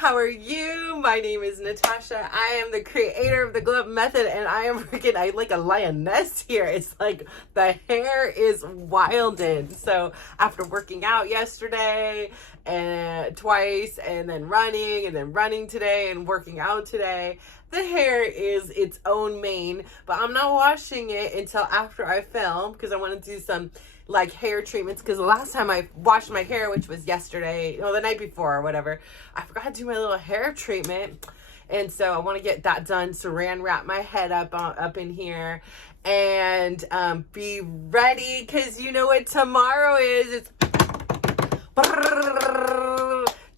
how are you? My name is Natasha. I am the creator of the Glow Up Method, and I am I like a lioness here. It's like the hair is wilded. So after working out yesterday and twice, and then running today and working out today, the hair is its own mane. But I'm not washing it until after I film because I want to do some like hair treatments, because the last time I washed my hair, which was yesterday, the night before or whatever, I forgot to do my little hair treatment, and so I want to get that done. Saran wrap my head up in here and be ready, because you know what tomorrow is.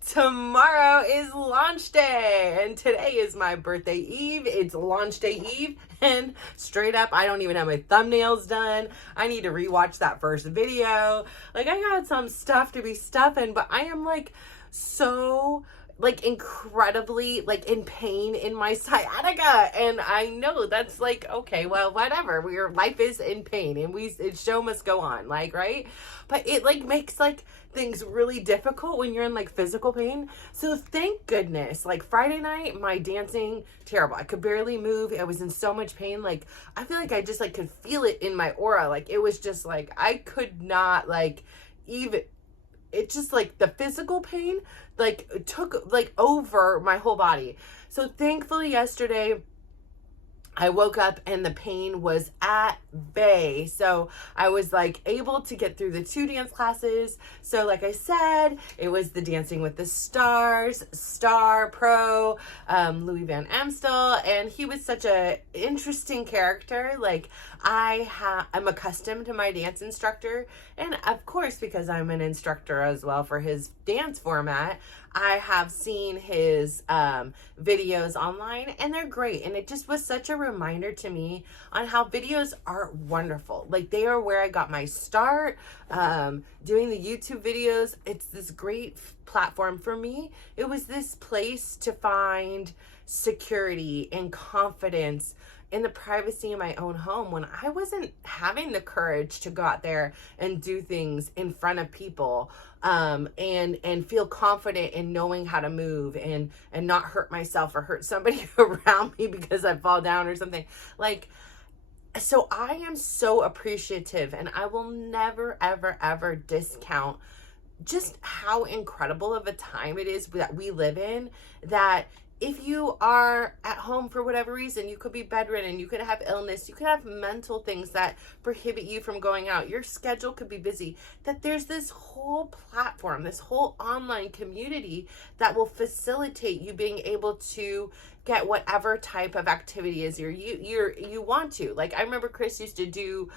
Tomorrow is launch day, and today is my birthday eve. It's launch day eve, and straight up, I don't even have my thumbnails done. I need to rewatch that first video. Like, I got some stuff to be stuffing, but I am like so like incredibly like in pain in my sciatica, and I know that's like, okay, well, whatever, your life is in pain, and show must go on, like, right? But it like makes like things really difficult when you're in like physical pain. So thank goodness, like Friday night, my dancing, terrible. I could barely move. I was in so much pain. Like, I feel like I just like could feel it in my aura. Like, it was just like, I could not like even, it just like the physical pain like took like over my whole body. So thankfully yesterday I woke up and the pain was at bay. So I was like able to get through the 2 dance classes. So like I said, it was the Dancing with the Stars, Star Pro, Louis Van Amstel. And he was such a interesting character. Like, I'm accustomed to my dance instructor. And of course, because I'm an instructor as well for his dance format, I have seen his videos online, and they're great. And it just was such a reminder to me on how videos are wonderful. Like, they are where I got my start doing the YouTube videos. It's this great platform for me. It was this place to find security and confidence in the privacy of my own home when I wasn't having the courage to go out there and do things in front of people, and feel confident in knowing how to move and not hurt myself or hurt somebody around me because I fall down or something. Like, so I am so appreciative, and I will never, ever, ever discount just how incredible of a time it is that we live in, that if you are at home for whatever reason, you could be bedridden, you could have illness, you could have mental things that prohibit you from going out, your schedule could be busy, that there's this whole platform, this whole online community that will facilitate you being able to get whatever type of activity is you want to. Like, I remember Chris used to do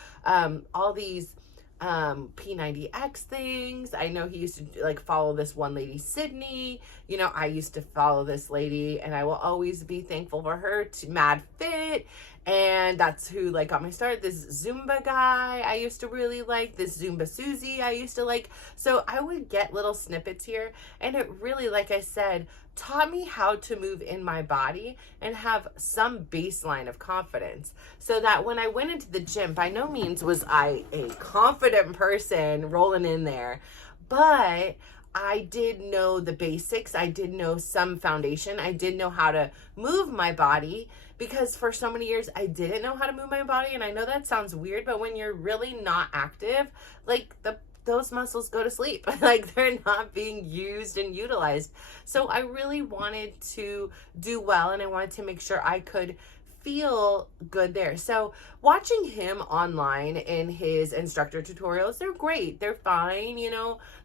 all these P90X things. I know he used to like follow this one lady, Sydney. You know, I used to follow this lady, and I will always be thankful for her, to Mad Fit. And that's who like got me started. This Zumba guy I used to really like, this Zumba Susie I used to like. So I would get little snippets here, and it really, like I said, taught me how to move in my body and have some baseline of confidence, so that when I went into the gym, by no means was I a confident person rolling in there, but I did know the basics. I did know some foundation. I did know how to move my body, because for so many years I didn't know how to move my body. And I know that sounds weird, but when you're really not active, like those muscles go to sleep. Like, they're not being used and utilized. So I really wanted to do well, and I wanted to make sure I could feel good there. So watching him online in his instructor tutorials, they're great. They're fine,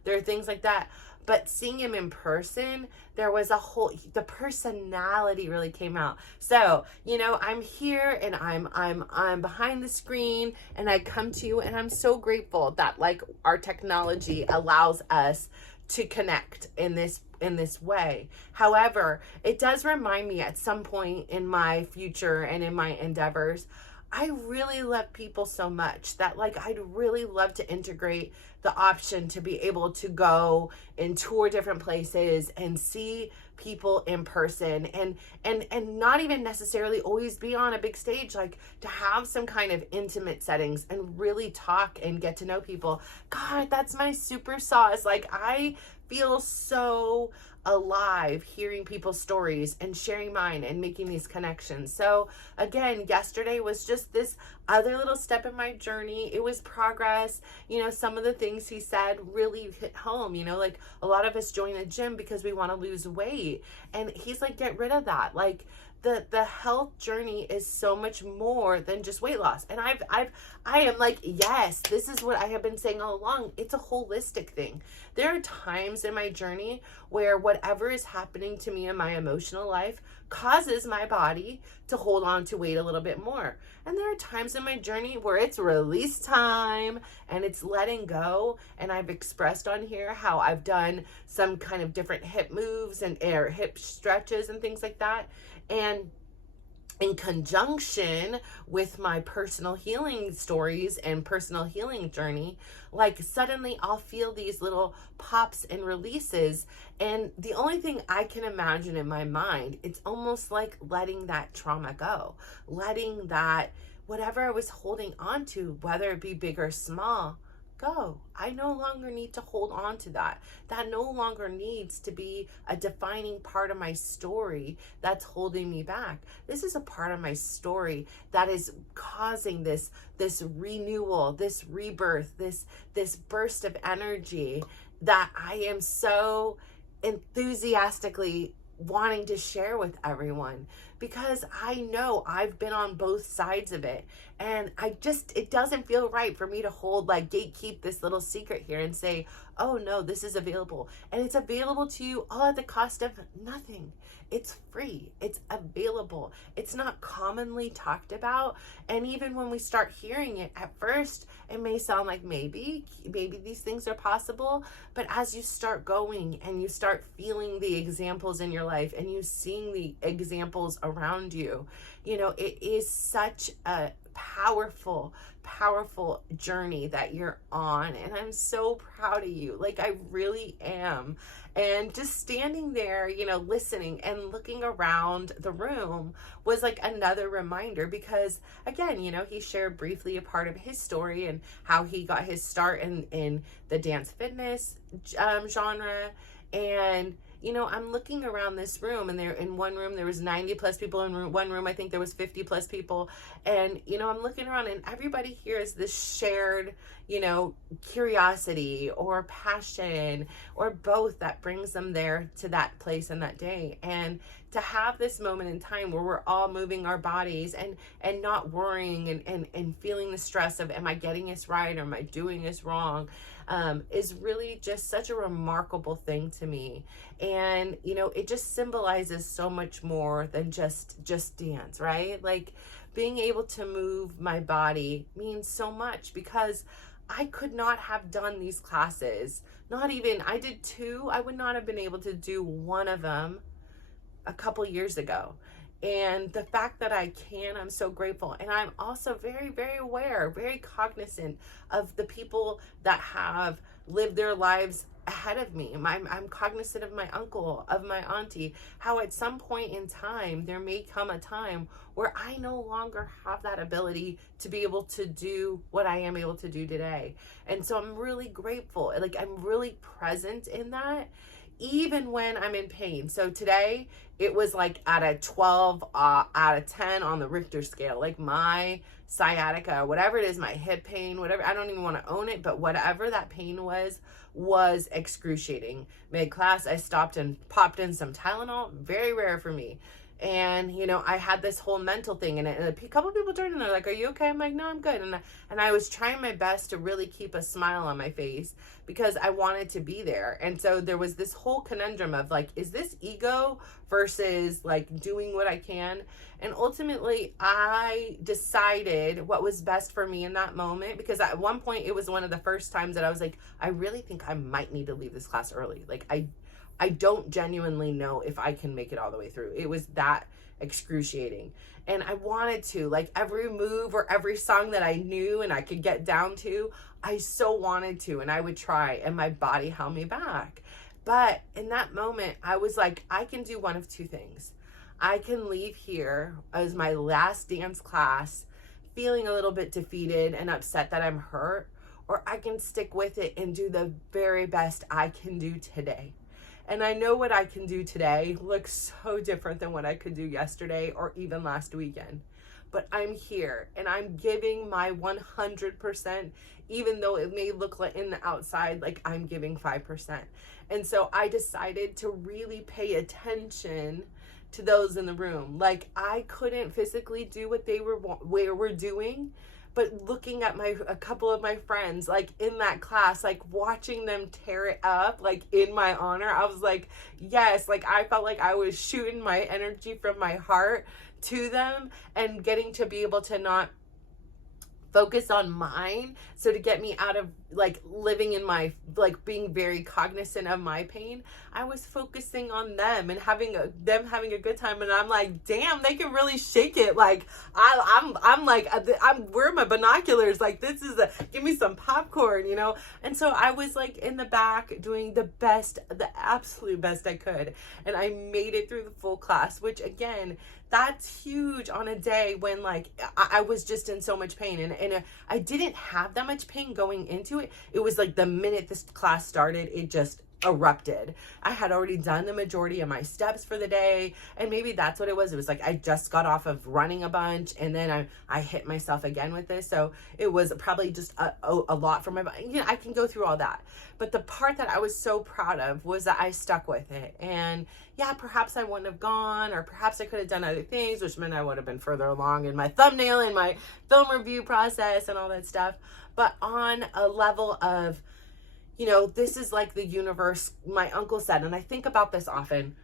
there are things like that. But seeing him in person, there was the personality really came out. So, I'm here, and I'm behind the screen, and I come to you, and I'm so grateful that like our technology allows us to connect in this way. However, it does remind me at some point in my future and in my endeavors, I really love people so much that like I'd really love to integrate the option to be able to go and tour different places and see people in person, and not even necessarily always be on a big stage, like to have some kind of intimate settings and really talk and get to know people. God, that's my super sauce. Like, I feel so alive hearing people's stories and sharing mine and making these connections. So again, yesterday was just this other little step in my journey. It was progress. Some of the things he said really hit home. Like a lot of us join a gym because we want to lose weight, and he's like, get rid of that. Like the health journey is so much more than just weight loss. And I am like, yes, this is what I have been saying all along. It's a holistic thing. There are times in my journey where whatever is happening to me in my emotional life causes my body to hold on to weight a little bit more. And there are times in my journey where it's release time and it's letting go. And I've expressed on here how I've done some kind of different hip moves and hip stretches and things like that. And in conjunction with my personal healing stories and personal healing journey, like suddenly I'll feel these little pops and releases. And the only thing I can imagine in my mind, it's almost like letting that trauma go, letting that whatever I was holding on to, whether it be big or small, go. I no longer need to hold on to that. That no longer needs to be a defining part of my story that's holding me back. This is a part of my story that is causing this renewal, this rebirth, this burst of energy that I am so enthusiastically wanting to share with everyone, because I know I've been on both sides of it, and it doesn't feel right for me to hold, like, gatekeep this little secret here and say, oh no, this is available, and it's available to you all at the cost of nothing. It's free. It's available. It's not commonly talked about. And even when we start hearing it at first, it may sound like maybe these things are possible. But as you start going and you start feeling the examples in your life and you seeing the examples around you, it is such a powerful journey that you're on. And I'm so proud of you. Like, I really am. And just standing there, listening and looking around the room was like another reminder, because again, he shared briefly a part of his story and how he got his start in the dance fitness genre. And I'm looking around this room, and in one room there was 90 plus people. In one room I think there was 50 plus people, and I'm looking around, and everybody here is this shared curiosity or passion or both that brings them there to that place and that day. And to have this moment in time where we're all moving our bodies and not worrying and feeling the stress of, am I getting this right or am I doing this wrong, is really just such a remarkable thing to me. And it just symbolizes so much more than just dance, right? Like, being able to move my body means so much, because I could not have done these classes. I did 2. I would not have been able to do one of them a couple years ago. And the fact that I can, I'm so grateful. And I'm also very, very aware, very cognizant of the people that have lived their lives ahead of me. I'm cognizant of my uncle, of my auntie, how at some point in time, there may come a time where I no longer have that ability to be able to do what I am able to do today. And so I'm really grateful. Like, I'm really present in that, even when I'm in pain. So today it was like at a 12 out of 10 on the Richter scale. Like, my sciatica, whatever it is, my hip pain, whatever, I don't even want to own it, but whatever that pain was excruciating. Mid-class, I stopped and popped in some Tylenol, very rare for me. And I had this whole mental thing, and a couple of people turned and they're like, are you okay? I'm like, no, I'm good. And I was trying my best to really keep a smile on my face, because I wanted to be there. And so there was this whole conundrum of like, is this ego versus like doing what I can? And ultimately I decided what was best for me in that moment, because at one point it was one of the first times that I was like, I really think I might need to leave this class early. Like, I don't genuinely know if I can make it all the way through. It was that excruciating. And I wanted to, like, every move or every song that I knew and I could get down to, I so wanted to, and I would try, and my body held me back. But in that moment, I was like, I can do one of two things. I can leave here as my last dance class feeling a little bit defeated and upset that I'm hurt, or I can stick with it and do the very best I can do today. And I know what I can do today looks so different than what I could do yesterday or even last weekend. But I'm here and I'm giving my 100%, even though it may look like in the outside like I'm giving 5%. And so I decided to really pay attention to those in the room. Like, I couldn't physically do what they were doing, but looking at a couple of my friends, like in that class, like watching them tear it up, like in my honor, I was like, yes, like I felt like I was shooting my energy from my heart to them and getting to be able to not focus on mine. So to get me out of like living in my, like being very cognizant of my pain, I was focusing on them and them having a good time. And I'm like, damn, they can really shake it. Like I'm like, where are my binoculars? Like, this is give me some popcorn, you know? And so I was like in the back doing the absolute best I could. And I made it through the full class, which again, that's huge on a day when like I was just in so much pain, and I didn't have that much pain going into it. It was like the minute this class started, it just erupted. I had already done the majority of my steps for the day, and maybe that's what it was. It was like I just got off of running a bunch, and then I hit myself again with this. So it was probably just a lot for my body. You know, I can go through all that. But the part that I was so proud of was that I stuck with it. And yeah, perhaps I wouldn't have gone, or perhaps I could have done other things, which meant I would have been further along in my thumbnail and my film review process and all that stuff. But on a level of, you know, this is like the universe, my uncle said, and I think about this often.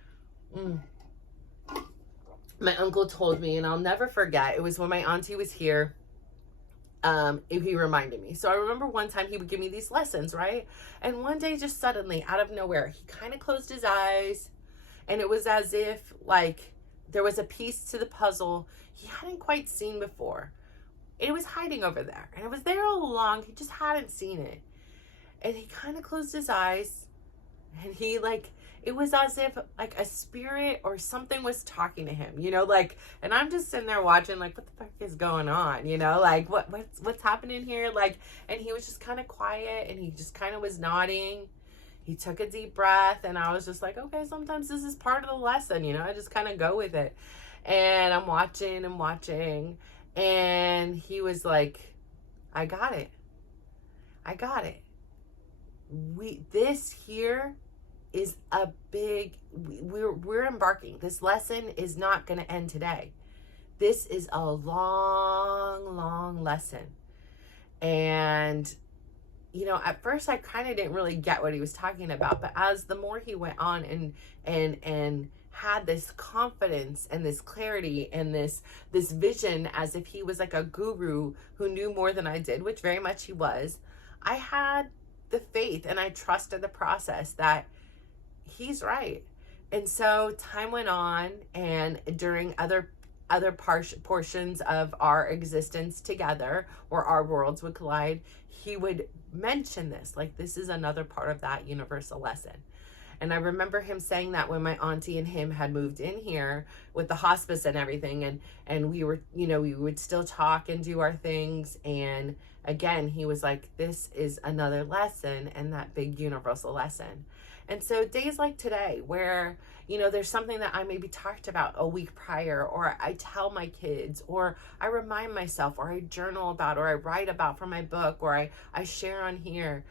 My uncle told me, and I'll never forget, it was when my auntie was here. He reminded me. So I remember one time he would give me these lessons, right? And one day, just suddenly, out of nowhere, he kind of closed his eyes, and it was as if like there was a piece to the puzzle he hadn't quite seen before. It was hiding over there, and it was there all along. He just hadn't seen it. And he kind of closed his eyes, and he like, it was as if like a spirit or something was talking to him, you know, like, and I'm just sitting there watching like, what the fuck is going on? You know, like what's happening here? Like, and he was just kind of quiet, and he just kind of was nodding. He took a deep breath, and I was just like, okay, sometimes this is part of the lesson, you know, I just kind of go with it. And I'm watching and watching, and he was like, I got it. This here is a big, we're embarking. This lesson is not going to end today. This is a long lesson. And, you know, at first I kind of didn't really get what he was talking about, but as the more he went on and had this confidence and this clarity and this vision, as if he was like a guru who knew more than I did, which very much he was, I had the faith and I trusted the process that he's right. And so time went on, and during other portions of our existence together, where our worlds would collide, he would mention this, like, this is another part of that universal lesson. And I remember him saying that when my auntie and him had moved in here with the hospice and everything, and we were, you know, we would still talk and do our things. And again, he was like, this is another lesson, and that big universal lesson. And so days like today, where, you know, there's something that I maybe talked about a week prior, or I tell my kids, or I remind myself, or I journal about, or I write about from my book, or I share on here,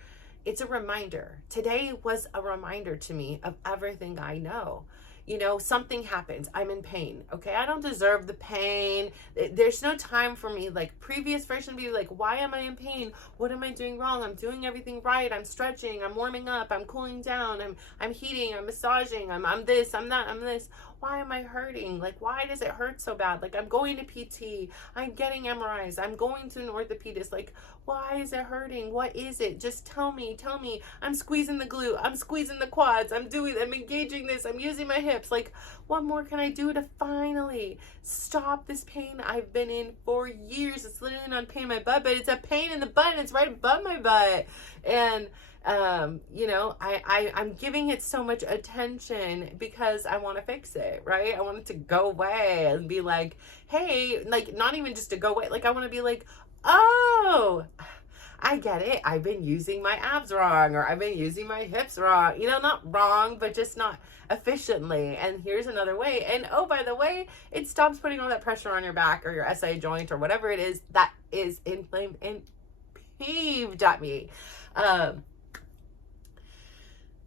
it's a reminder. Today was a reminder to me of everything I know. You know, something happens. I'm in pain. Okay, I don't deserve the pain. There's no time for me. Like, previous version be like, why am I in pain? What am I doing wrong? I'm doing everything right. I'm stretching. I'm warming up. I'm cooling down. I'm heating. I'm massaging. I'm this. I'm that. I'm this. Why am I hurting? Like, why does it hurt so bad? Like, I'm going to PT. I'm getting MRIs. I'm going to an orthopedist. Like, why is it hurting? What is it? Just tell me. I'm squeezing the glute. I'm squeezing the quads. I'm engaging this. I'm using my hips. Like, what more can I do to finally stop this pain I've been in for years? It's literally not a pain in my butt, but it's a pain in the butt, and it's right above my butt. And you know, I'm giving it so much attention because I want to fix it, right? I want it to go away and be like, hey, like, not even just to go away. Like, I want to be like, oh, I get it. I've been using my abs wrong, or I've been using my hips wrong. Not wrong, but just not efficiently. And here's another way. And oh, by the way, it stops putting all that pressure on your back or your SI joint or whatever it is that is inflamed and peeved at me.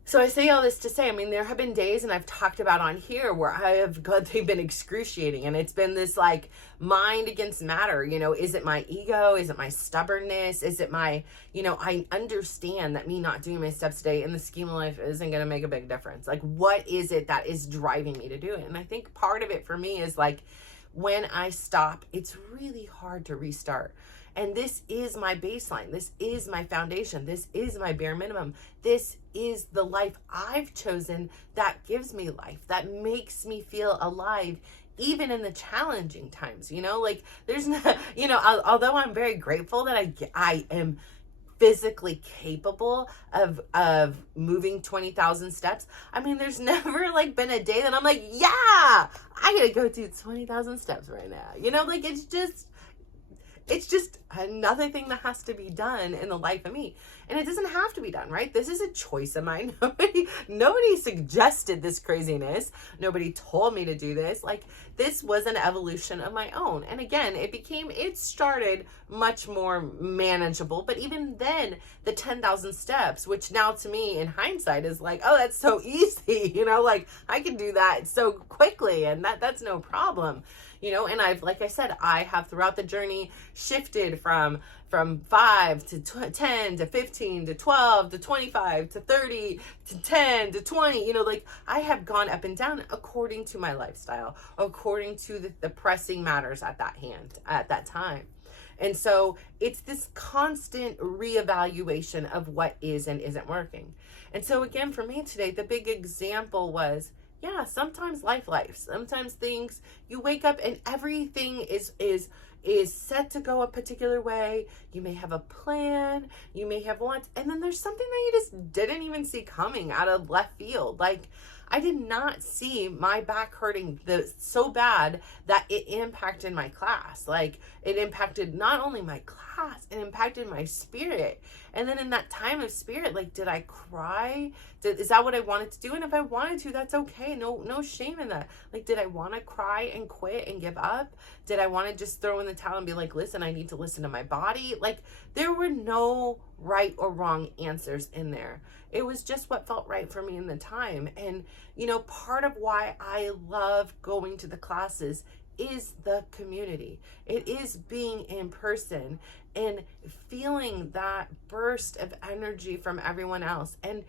So I say all this to say, there have been days, and I've talked about on here, where they've been excruciating, and it's been this like mind against matter. Is it my ego? Is it my stubbornness? Is it my, I understand that me not doing my steps today in the scheme of life isn't going to make a big difference. Like, what is it that is driving me to do it? And I think part of it for me is like, when I stop, it's really hard to restart. And this is my baseline. This is my foundation. This is my bare minimum. This is the life I've chosen that gives me life, that makes me feel alive, even in the challenging times. Like, there's no, although I'm very grateful that I am physically capable of moving 20,000 steps. There's never like been a day that I'm like, yeah, I gotta go do 20,000 steps right now. Like, it's just another thing that has to be done in the life of me. And it doesn't have to be done, right? This is a choice of mine. Nobody suggested this craziness. Nobody told me to do this. Like, this was an evolution of my own. And again, it started much more manageable. But even then, the 10,000 steps, which now to me in hindsight is like, oh, that's so easy. Like, I can do that so quickly, and that's no problem. And like I said, I have throughout the journey shifted from 5 to 10 to 15 to 12 to 25 to 30 to 10 to 20. Like, I have gone up and down according to my lifestyle, according to the pressing matters at that time. And so it's this constant reevaluation of what is and isn't working. And so again, for me today, the big example was, yeah, sometimes life. Sometimes things, you wake up and everything is set to go a particular way. You may have a plan, you may have wants, and then there's something that you just didn't even see coming out of left field. Like, I did not see my back hurting so bad that it impacted my class. Like, it impacted not only my class, it impacted my spirit. And then in that time of spirit, like, did I cry? Is that what I wanted to do? And if I wanted to, that's okay. No shame in that. Like, did I want to cry and quit and give up? Did I want to just throw in the towel and be like, listen, I need to listen to my body? Like, there were no right or wrong answers in there. It was just what felt right for me in the time. And, part of why I love going to the classes is the community. It is being in person and feeling that burst of energy from everyone else, and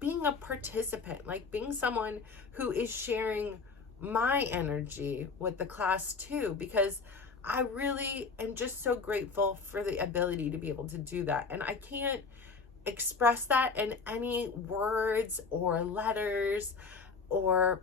being a participant, like being someone who is sharing my energy with the class too, because I really am just so grateful for the ability to be able to do that. And I can't express that in any words or letters or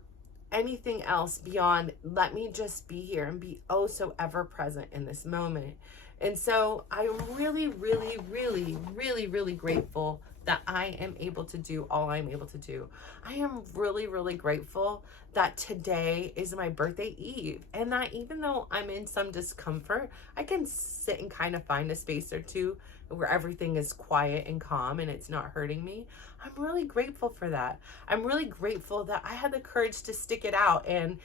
anything else beyond, let me just be here and be oh so ever present in this moment. And so I'm really, really, really, really, really grateful that I am able to do all I'm able to do. I am really, really grateful that today is my birthday eve, and that even though I'm in some discomfort, I can sit and kind of find a space or two where everything is quiet and calm and it's not hurting me. I'm really grateful for that. I'm really grateful that I had the courage to stick it out and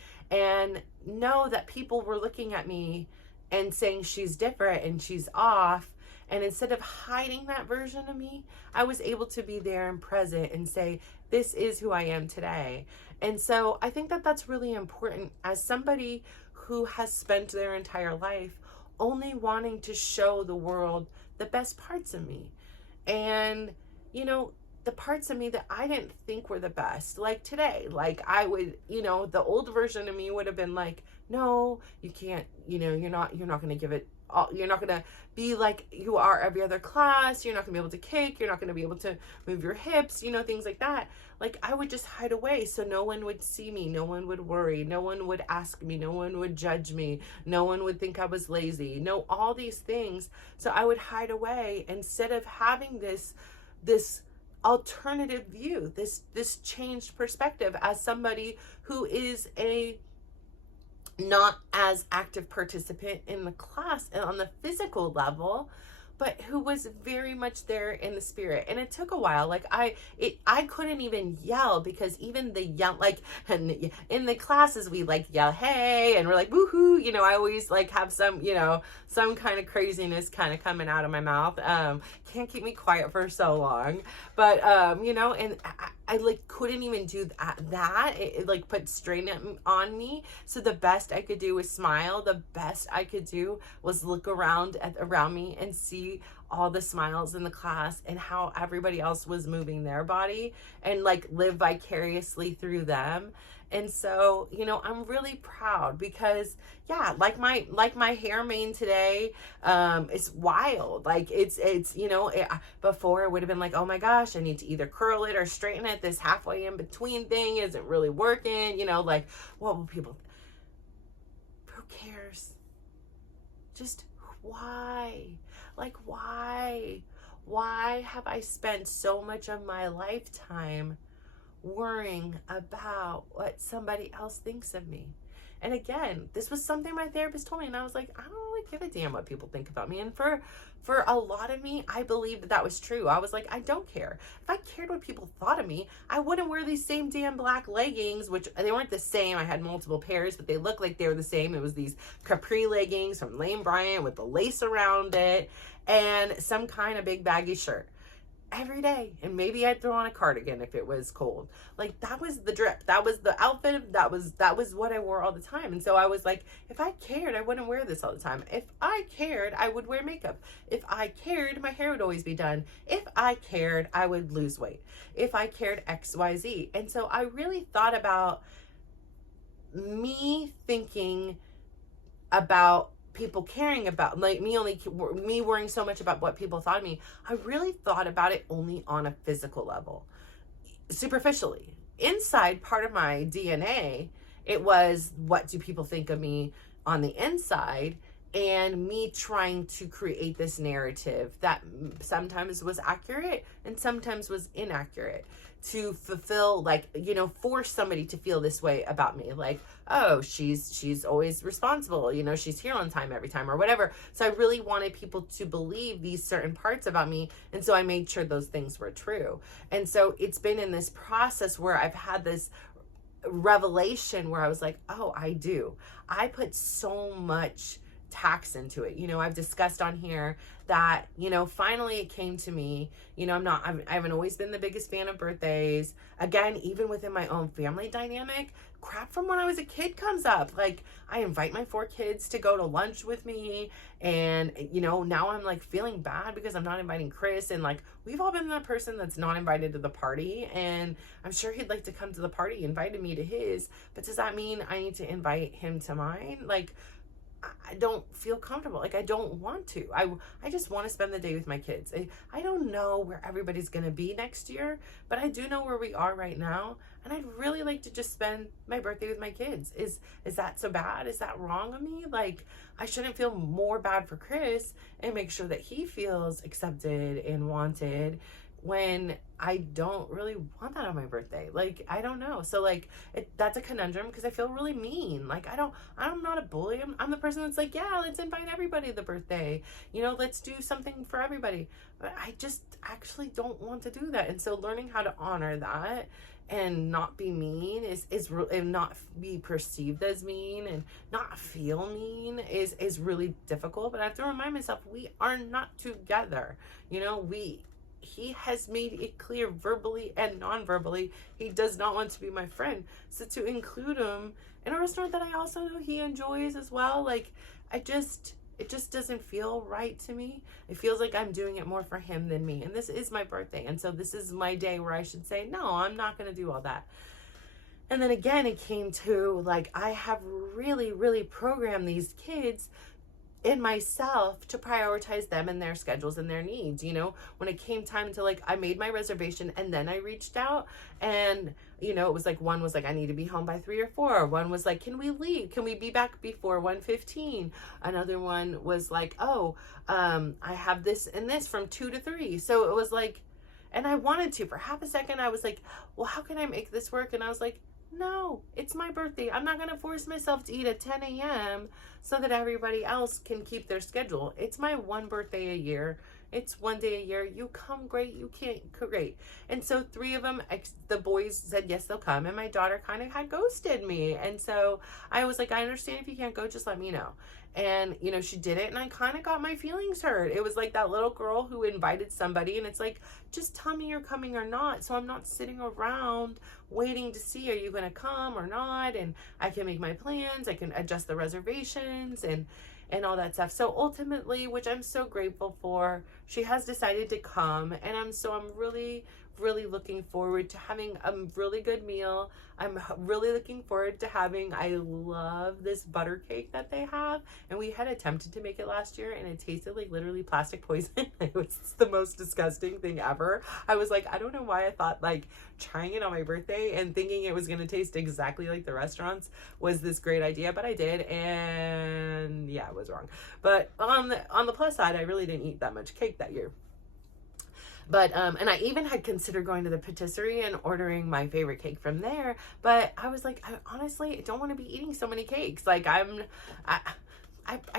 know that people were looking at me and saying she's different and she's off. And instead of hiding that version of me, I was able to be there and present and say, this is who I am today. And so I think that that's really important as somebody who has spent their entire life only wanting to show the world the best parts of me. And, the parts of me that I didn't think were the best, like today, like I would, the old version of me would have been like, no, you can't, you're not going to give it all. You're not going to be like you are every other class. You're not gonna be able to kick. You're not going to be able to move your hips, things like that. Like, I would just hide away so no one would see me. No one would worry. No one would ask me. No one would judge me. No one would think I was lazy. No, all these things. So I would hide away instead of having this alternative view, this changed perspective as somebody who is a not as active participant in the class and on the physical level, but who was very much there in the spirit. And it took a while. Like I couldn't even yell, because even the yell, like, and in the classes we like yell, hey, and we're like, woohoo, you know, I always like have some, you know, some kind of craziness kind of coming out of my mouth. Can't keep me quiet for so long, but you know, and I like couldn't even do that. It like put strain on me. So the best I could do was smile. The best I could do was look around me and see all the smiles in the class and how everybody else was moving their body, and like live vicariously through them. And so, you know, I'm really proud, because yeah, like my hair mane today, it's wild. Like it's, you know, before it would have been like, oh my gosh, I need to either curl it or straighten it. This halfway in between thing isn't really working, you know, like, what will people, who cares? Just why? Like, why have I spent so much of my lifetime worrying about what somebody else thinks of me? And again, this was something my therapist told me, and I was like, I don't really give a damn what people think about me. And for a lot of me, I believed that was true. I was like, I don't care. If I cared what people thought of me, I wouldn't wear these same damn black leggings, which they weren't the same. I had multiple pairs, but they looked like they were the same. It was these capri leggings from Lane Bryant with the lace around it and some kind of big baggy shirt every day. And maybe I'd throw on a cardigan if it was cold. Like, that was the drip, that was the outfit, that was what I wore all the time. And so I was like, if I cared, I wouldn't wear this all the time. If I cared, I would wear makeup. If I cared, my hair would always be done. If I cared, I would lose weight. If I cared, XYZ. And so I really thought about me thinking about people caring about, like, me worrying so much about what people thought of me. I really thought about it only on a physical level, superficially. Inside part of my DNA, it was, what do people think of me on the inside? And me trying to create this narrative that sometimes was accurate and sometimes was inaccurate, to fulfill, like, you know, force somebody to feel this way about me. Like, oh, she's always responsible, you know, she's here on time every time, or whatever. So I really wanted people to believe these certain parts about me. And so I made sure those things were true. And so it's been in this process where I've had this revelation where I was like, oh, I put so much tax into it. You know, I've discussed on here that, you know, finally it came to me. You know, I haven't always been the biggest fan of birthdays. Again, even within my own family dynamic, crap from when I was a kid comes up. Like, I invite my 4 kids to go to lunch with me, and, you know, now I'm like feeling bad because I'm not inviting Chris, and like, we've all been that person that's not invited to the party, and I'm sure he'd like to come to the party. He invited me to his, but does that mean I need to invite him to mine? Like, I don't feel comfortable. Like, I don't want to. I just want to spend the day with my kids. I don't know where everybody's going to be next year, but I do know where we are right now. And I'd really like to just spend my birthday with my kids. Is that so bad? Is that wrong of me? Like, I shouldn't feel more bad for Chris and make sure that he feels accepted and wanted, when I don't really want that on my birthday. Like, I don't know. So like, that's a conundrum, because I feel really mean. Like, I'm not a bully. I'm the person that's like, yeah, let's invite everybody to the birthday. You know, let's do something for everybody. But I just actually don't want to do that. And so learning how to honor that and not be mean and not be perceived as mean and not feel mean is really difficult. But I have to remind myself, we are not together. You know, he has made it clear verbally and non-verbally he does not want to be my friend. So to include him in a restaurant that I also know he enjoys as well, like, it just doesn't feel right to me. It feels like I'm doing it more for him than me. And this is my birthday. And so this is my day where I should say, no, I'm not going to do all that. And then again, it came to, like, I have really, really programmed these kids in myself to prioritize them and their schedules and their needs. You know, when it came time to, like, I made my reservation and then I reached out, and, you know, it was like, one was like, I need to be home by 3 or 4. One was like, can we leave? Can we be back before 1:15? Another one was like, oh, I have this and this from 2 to 3. So it was like, and I wanted to, for half a second, I was like, well, how can I make this work? And I was like, No, it's my birthday. I'm not going to force myself to eat at 10 a.m. so that everybody else can keep their schedule. It's my one birthday a year. It's one day a year. You come, great. You can't, great. And so 3 of them, the boys said yes, they'll come. And my daughter kind of had ghosted me. And so I was like, I understand if you can't go, just let me know. And, you know, she did it, and I kind of got my feelings hurt. It was like that little girl who invited somebody, and it's like, just tell me you're coming or not, so I'm not sitting around waiting to see, are you going to come or not? And I can make my plans, I can adjust the reservations and all that stuff. So ultimately, which I'm so grateful for, she has decided to come, and I'm really looking forward to having a really good meal. I'm really looking forward to I love this butter cake that they have, and we had attempted to make it last year, and it tasted like literally plastic poison. It was the most disgusting thing ever. I was like, I don't know why I thought like trying it on my birthday and thinking it was going to taste exactly like the restaurants was this great idea, but I did, and yeah, it was wrong. But on the plus side, I really didn't eat that much cake that year. But, and I even had considered going to the patisserie and ordering my favorite cake from there. But I was like, I honestly don't want to be eating so many cakes. Like I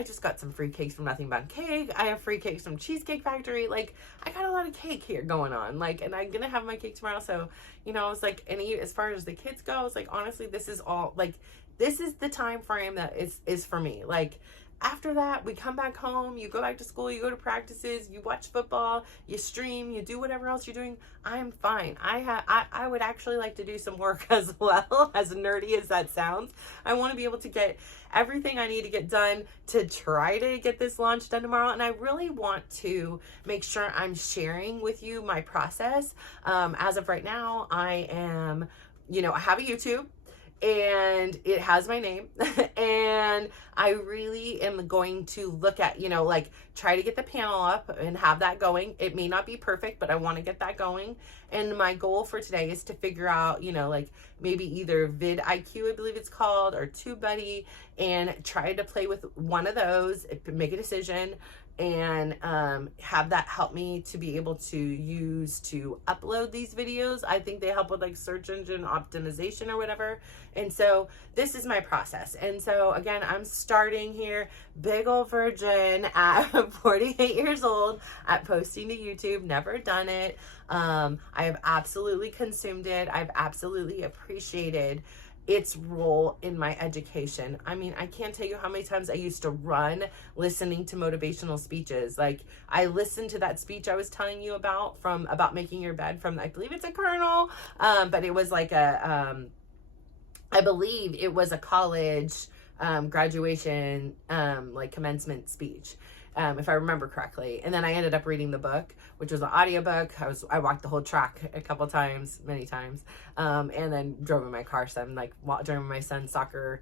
just got some free cakes from Nothing But Cake. I have free cakes from Cheesecake Factory. Like, I got a lot of cake here going on. Like, and I'm going to have my cake tomorrow. So, you know, I was like, and as far as the kids go, I was like, honestly, this is all, like, this is the time frame that is for me. Like, after that, we come back home, you go back to school, you go to practices, you watch football, you stream, you do whatever else you're doing. I'm fine. I would actually like to do some work as well, as nerdy as that sounds. I want to be able to get everything I need to get done to try to get this launch done tomorrow. And I really want to make sure I'm sharing with you my process. As of right now, I am, you know, I have a YouTube, and it has my name, and I really am going to look at, you know, like try to get the panel up and have that going. It may not be perfect, but I want to get that going. And my goal for today is to figure out, you know, like maybe either vidIQ, I believe it's called, or TubeBuddy, and try to play with one of those, make a decision, and have that help me to be able to use to upload these videos. I think they help with like search engine optimization or whatever. And so this is my process. And so again, I'm starting here, big old virgin at 48 years old at posting to YouTube, never done it. I have absolutely consumed it. I've absolutely appreciated its role in my education. I mean, I can't tell you how many times I used to run listening to motivational speeches. Like, I listened to that speech I was telling you about making your bed from, I believe it's a Colonel, but it was like I believe it was a college graduation, like commencement speech. If I remember correctly. And then I ended up reading the book, which was an audiobook. I walked the whole track a couple times, many times, and then drove in my car. So I'm like during my son's soccer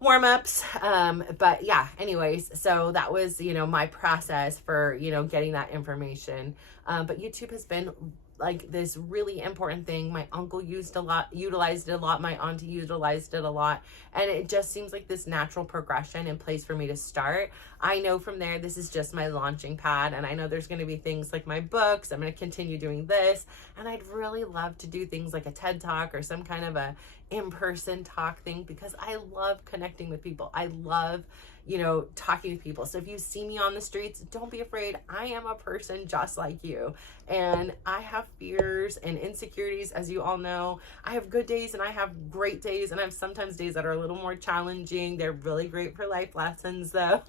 warm-ups. But yeah, anyways, so that was, you know, my process for, you know, getting that information. But YouTube has been like this really important thing. My uncle utilized it a lot. My auntie utilized it a lot. And it just seems like this natural progression and place for me to start. I know from there, this is just my launching pad. And I know there's going to be things like my books. I'm going to continue doing this. And I'd really love to do things like a TED Talk or some kind of a in-person talk thing, because I love connecting with people. I love, you know, talking to people. So if you see me on the streets, don't be afraid. I am a person just like you. And I have fears and insecurities, as you all know. I have good days and I have great days, and I have sometimes days that are a little more challenging. They're really great for life lessons though.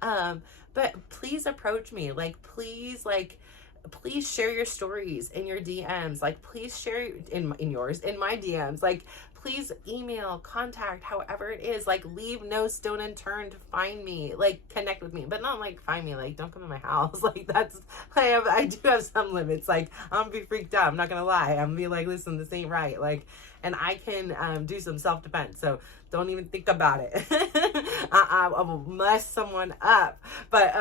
But please approach me. Please share your stories in your DMs. Like, please share in my DMs. Like, please email, contact, however it is. Like, leave no stone unturned to find me. Like, connect with me, but not like find me. Like, don't come to my house. Like, that's, I do have some limits. Like, I'm gonna be freaked out. I'm not gonna lie. I'm gonna be like, listen, this ain't right. Like, and I can do some self-defense. So don't even think about it. I will mess someone up. But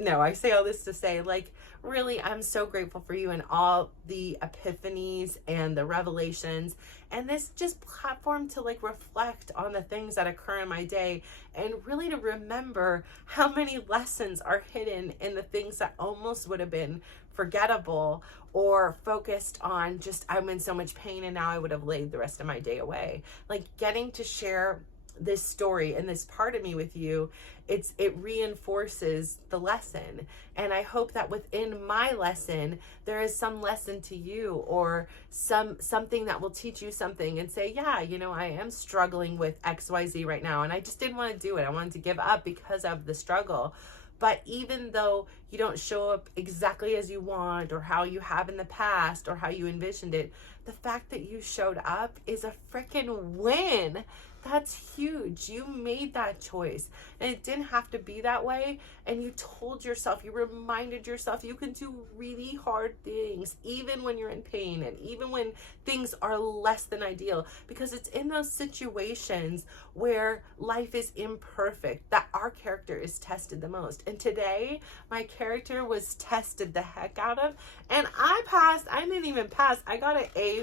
no, I say all this to say, like, really, I'm so grateful for you and all the epiphanies and the revelations and this just platform to like reflect on the things that occur in my day and really to remember how many lessons are hidden in the things that almost would have been forgettable or focused on just I'm in so much pain and now I would have laid the rest of my day away. Like getting to share this story and this part of me with you, it reinforces the lesson. And I hope that within my lesson there is some lesson to you or something that will teach you something and say, yeah, you know, I am struggling with XYZ right now and I just didn't want to do it. I wanted to give up because of the struggle. But even though you don't show up exactly as you want or how you have in the past or how you envisioned it, the fact that you showed up is a freaking win. That's huge. You made that choice and it didn't have to be that way. And you told yourself, you reminded yourself you can do really hard things, even when you're in pain and even when things are less than ideal, because it's in those situations where life is imperfect that our character is tested the most. And today my character was tested the heck out of, and I passed. I didn't even pass. I got an A++.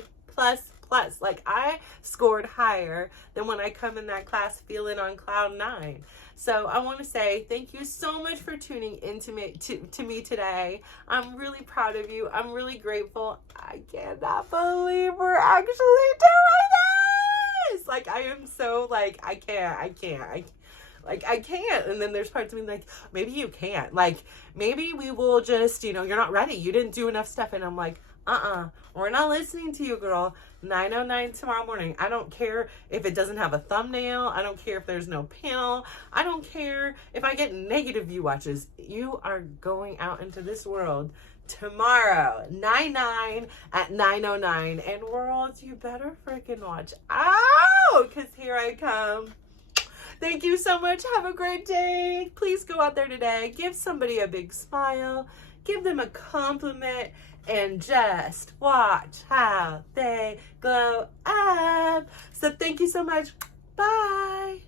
Like I scored higher than when I come in that class feeling on cloud 9. So I want to say thank you so much for tuning into me to me today. I'm really proud of you. I'm really grateful. I cannot believe we're actually doing this. Like I am so like I can't. And then there's parts of me like, maybe you can't. Like, maybe we will just, you're not ready. You didn't do enough stuff. And I'm like, we're not listening to you, girl. 9:09 tomorrow morning. I don't care if it doesn't have a thumbnail. I don't care if there's no panel. I don't care if I get negative view watches. You are going out into this world tomorrow, 9/9 at 9:09. And world, you better freaking watch out, because here I come. Thank you so much. Have a great day. Please go out there today. Give somebody a big smile. Give them a compliment. And just watch how they glow up. So thank you so much. Bye.